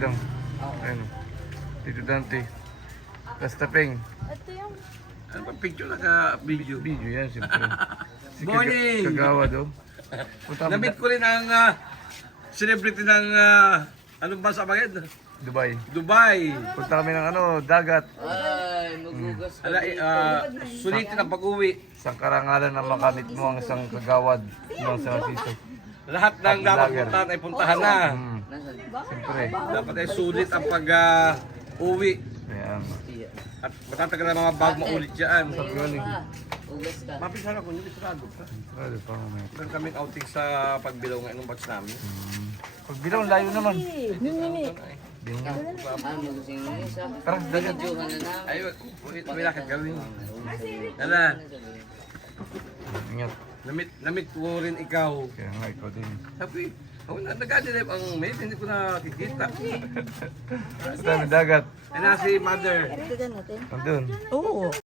lang. Ayun. Tito Dante. Rastapeng. Ito yung... Ano ba picture naka-video? Video yan, siyempre. Si Morning! Kagawad, oh. Punta kami Namit ko rin ang celebrity ng anong bansa ba yan? Dubai. Dubai. Punta kami ng dagat. Ay, magugas ka Ala, dito. sulitin ang pag-uwi. Isang karangalan na makamit mo ang isang kagawad ng San Francisco. Lahat ng dapat puntahan ay puntahan na. Nasaan? Siyempre. Dapat ay sulit ang pag-uwi. Ayan. Iya. At matatagal ang mga bag maulit dyan. Galing. Ugas ka. Mapisa ko, hindi sarado ka. Ano pa mamaya. Meron kaming outing sa pagbilaw ng batch namin. Pag bilaw, layo naman. Nini. Bingo. Ano mo gusto yung isa? Tara, dagat. Videohan na namin. Ay, may lakad kami. Nala, Ingat. namit ko rin ikaw. Kaya nga, ikaw din. Sabi, nag-adilip ang mate, hindi ko nakikita. Sa dami dagat. Ay, na si mother. Tignan natin. Nandun. Oo.